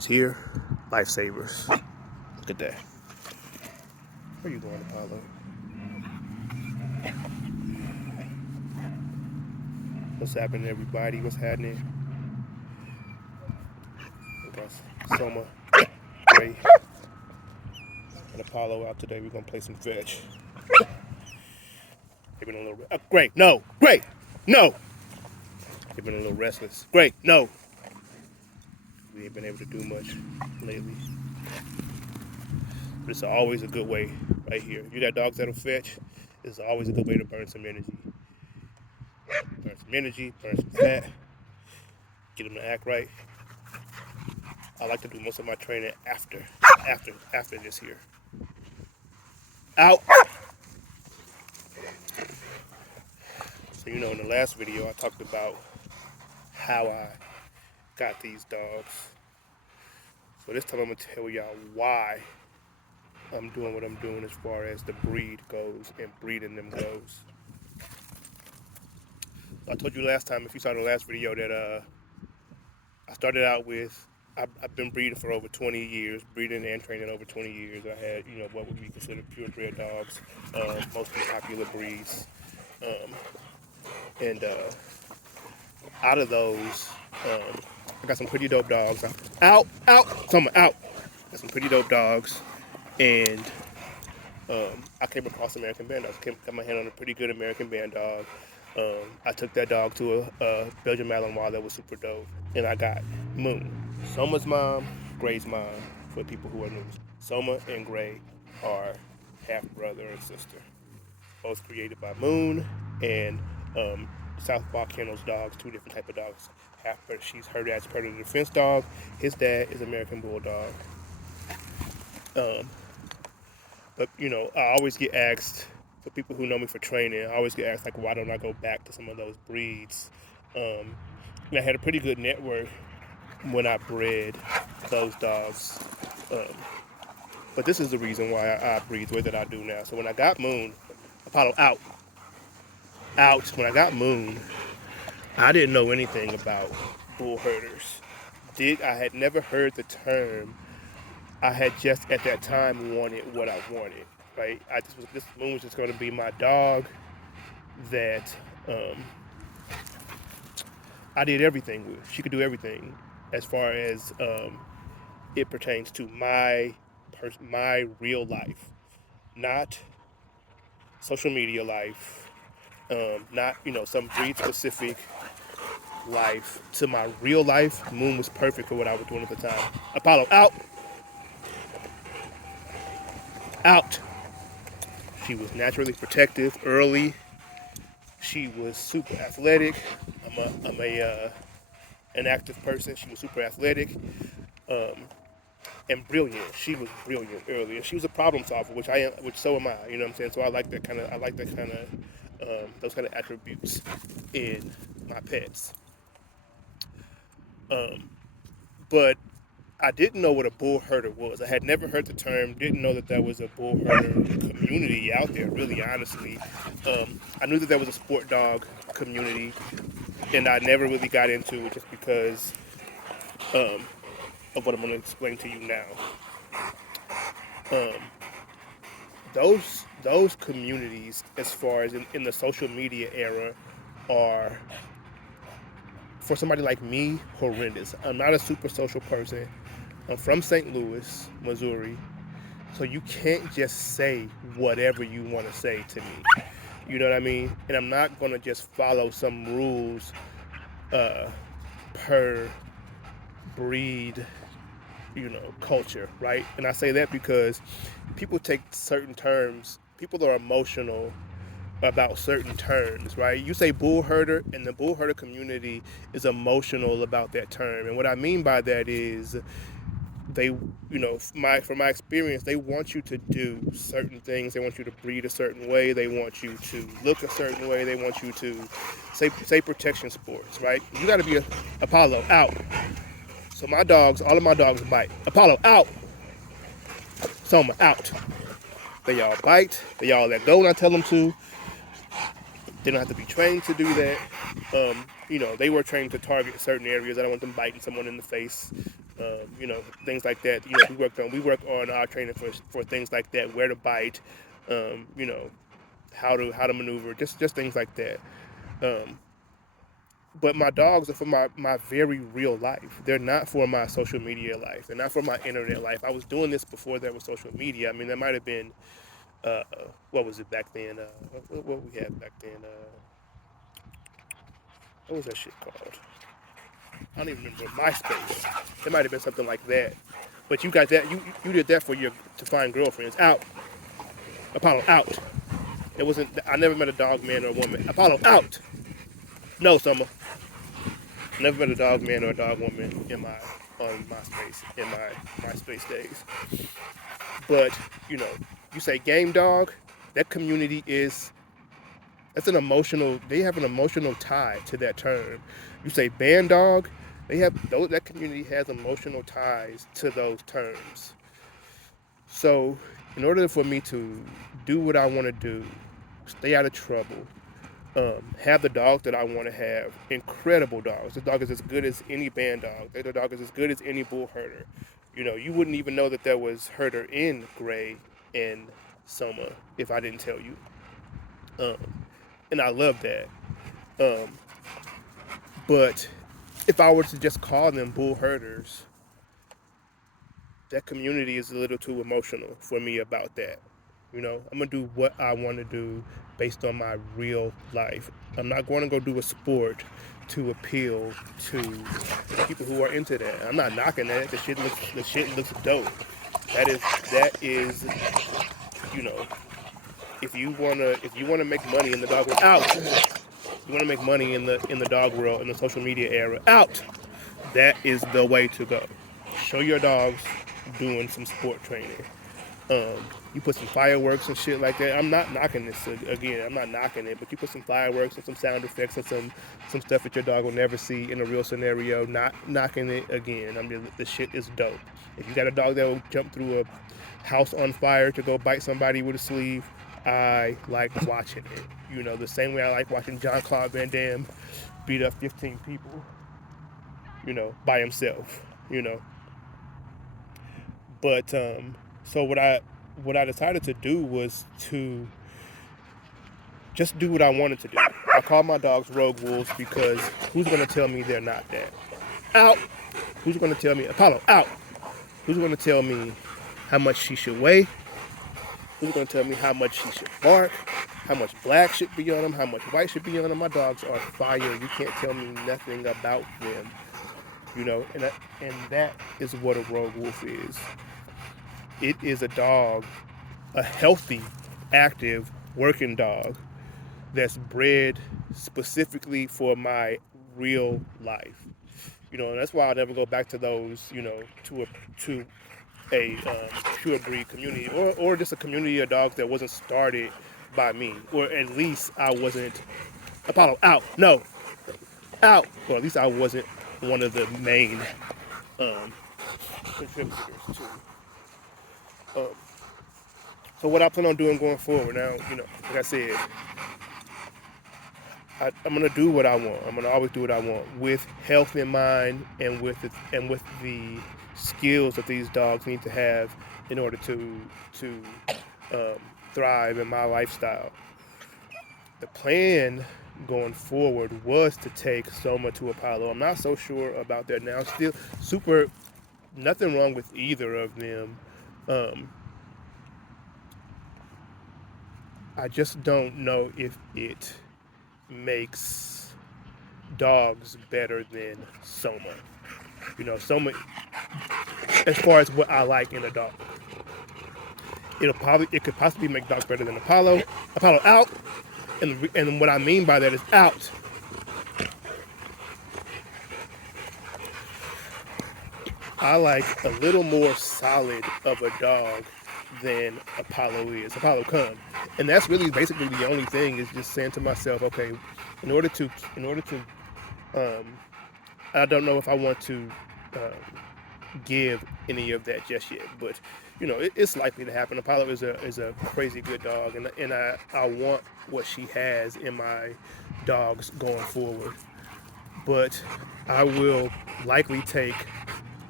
these here, lifesavers. Look at that. Where you going, Apollo? What's happening, everybody? What's happening? We got Soma, Gray, and Apollo out today. We're gonna play some fetch. They've been a little Gray, no, Gray, no. They've been a little restless. Gray, no. We ain't been able to do much lately. But it's always a good way right here. If you got dogs that'll fetch, it's always a good way to burn some energy. Burn some energy, burn some fat, get them to act right. I like to do most of my training after this here. Out. So in the last video I talked about how I got these dogs. So this time I'm gonna tell y'all why I'm doing what I'm doing as far as the breed goes and breeding them goes. I told you last time, if you saw the last video, that I started out with, I've been breeding for over 20 years, breeding and training over 20 years. I had, what would be considered purebred dogs, mostly popular breeds. And out of those, I got some pretty dope dogs. Out, someone out. Got some pretty dope dogs, and I came across American Band dogs. Got my hand on a pretty good American Band dog. I took that dog to a Belgian Malinois that was super dope, and I got Moon. Soma's mom, Gray's mom, for people who are new. Soma and Gray are half brother and sister, both created by Moon and Southpaw Kennels dogs, two different type of dogs. She's her dad's predator defense dog. His dad is American Bulldog. But I always get asked, for people who know me for training, I always get asked, like, why don't I go back to some of those breeds? And I had a pretty good network when I bred those dogs. But this is the reason why I breed the way that I do now. So when I got Moon, Apollo, out. When I got Moon, I didn't know anything about bull herders. I had never heard the term. I had just at that time wanted what I wanted, right? This Moon was just going to be my dog that I did everything with. She could do everything as far as it pertains to my real life, not social media life, not some breed specific life. To my real life, Moon was perfect for what I was doing at the time. Apollo, out. She was naturally protective early. She was super athletic. I'm an active person. She was super athletic, and brilliant. She was brilliant early, and she was a problem solver, which so am I. You know what I'm saying? So I like that kind of those kind of attributes in my pets. But I didn't know what a bull herder was. I had never heard the term, didn't know that there was a bull herder community out there, really, honestly. I knew that there was a sport dog community, and I never really got into it just because of what I'm going to explain to you now. Those communities, as far as in the social media era, are, for somebody like me, horrendous. I'm not a super social person. I'm from St. Louis, Missouri, so you can't just say whatever you want to say to me. You know what I mean? And I'm not going to just follow some rules per breed, culture, right? And I say that because people take certain terms, people are emotional about certain terms, right? You say bull herder, and the bull herder community is emotional about that term. And what I mean by that is they, from my experience, they want you to do certain things. They want you to breed a certain way. They want you to look a certain way. They want you to say protection sports, right? You got to be Apollo, out. So all of my dogs bite. Apollo, out. Soma, out. They all bite. They all let go when I tell them to. They don't have to be trained to do that. They were trained to target certain areas. I don't want them biting someone in the face. Things like that. We work on our training for things like that, where to bite, um, you know, how to maneuver, just things like that. Um, but my dogs are for my very real life. They're not for my social media life. They're not for my internet life. I was doing this before there was social media. I mean, there might have been uh, what was it back then? What we had back then? What was that shit called? I don't even remember. MySpace. It might have been something like that. But you got that. You did that for your to find girlfriends. Out, Apollo. Out. It wasn't. I never met a dog man or a woman. Apollo. Out. No, Summer. Never met a dog man or a dog woman in my on MySpace in my MySpace days. But you know, you say game dog. That community is that's an emotional. They have an emotional tie to that term. You say band dog. They have those. That community has emotional ties to those terms. So, in order for me to do what I want to do, stay out of trouble, have the dogs that I want to have, incredible dogs. The dog is as good as any band dog. The dog is as good as any bull herder. You wouldn't even know that there was herder in Gray and Soma if I didn't tell you. And I love that. Um, but if I were to just call them bull herders, that community is a little too emotional for me about that. I'm gonna do what I want to do based on my real life. I'm not going to go do a sport to appeal to people who are into that. I'm not knocking that. The shit looks dope. That is you know if you wanna make money in the dog world, out. You wanna make money in the dog world in the social media era, out. That is the way to go. Show your dogs doing some sport training. You put some fireworks and shit like that. I'm not knocking this again. I'm not knocking it, but you put some fireworks and some sound effects and some stuff that your dog will never see in a real scenario. Not knocking it again. I mean, the shit is dope. If you got a dog that will jump through a house on fire to go bite somebody with a sleeve, I like watching it. The same way I like watching John Claude Van Damme beat up 15 people. By himself. But so what I decided to do was to just do what I wanted to do. I call my dogs rogue wolves because who's going to tell me they're not that? Out. Who's going to tell me Apollo? Out. Who's going to tell me how much she should weigh? Who's going to tell me how much she should bark? How much black should be on them? How much white should be on them? My dogs are fire. You can't tell me nothing about them. And that is what a rogue wolf is. It is a dog, a healthy, active, working dog that's bred specifically for my real life. And that's why I'll never go back to those, to a pure breed community or just a community of dogs that wasn't started by me, or at least I wasn't Apollo out, no, out, or at least I wasn't one of the main um, contributors to. Um, so what I plan on doing going forward now, like I said, I'm gonna do what I want. I'm gonna always do what I want with health in mind and with the skills that these dogs need to have in order to um, thrive in my lifestyle. The plan going forward was to take Soma to Apollo. I'm not so sure about that now. Still, super, nothing wrong with either of them. Um, I just don't know if it makes dogs better than Soma. Soma, as far as what I like in a dog, it could possibly make dogs better than Apollo. Apollo out, and what I mean by that is out. I like a little more solid of a dog than Apollo is. Apollo come, and that's really basically the only thing is just saying to myself, okay, in order to, um, I don't know if I want to give any of that just yet, but it's likely to happen. Apollo is a crazy good dog, and I want what she has in my dogs going forward, but I will likely take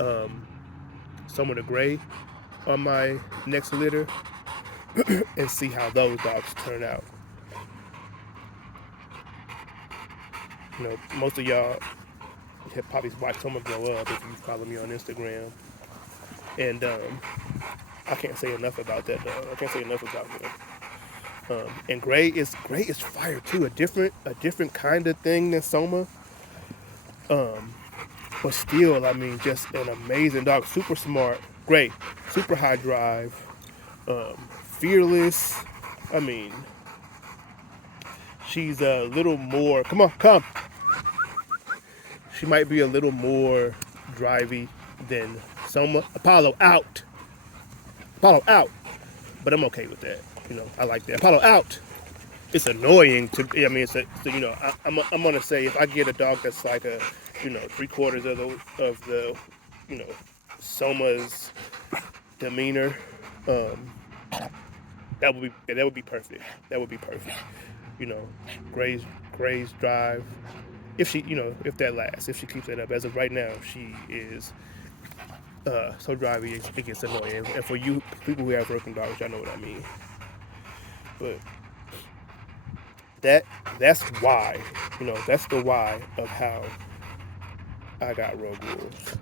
some of the gray on my next litter and see how those dogs turn out. You know, most of y'all have probably watched Soma grow up if you follow me on Instagram. And I can't say enough about that dog. I can't say enough about him. And Gray is fire too. A different kind of thing than Soma. But still, I mean, just an amazing dog. Super smart. Gray, super high drive. Fearless. I mean, she's a little more. Come on, come. She might be a little more drivey than Soma. Apollo out. Apollo out. But I'm okay with that. You know, I like that. Apollo out. It's annoying to. I mean, you know, I'm gonna say if I get a dog that's like a, you know, 3/4 of the, you know, Soma's demeanor, that would be perfect. That would be perfect. You know, Gray's drive. If she, you know, if that lasts, if she keeps that up. As of right now, she is so drivey it gets annoying. And for you people who have working dogs, y'all know what I mean. But that that's why, you know, that's the why of how I got Rogue Wolves.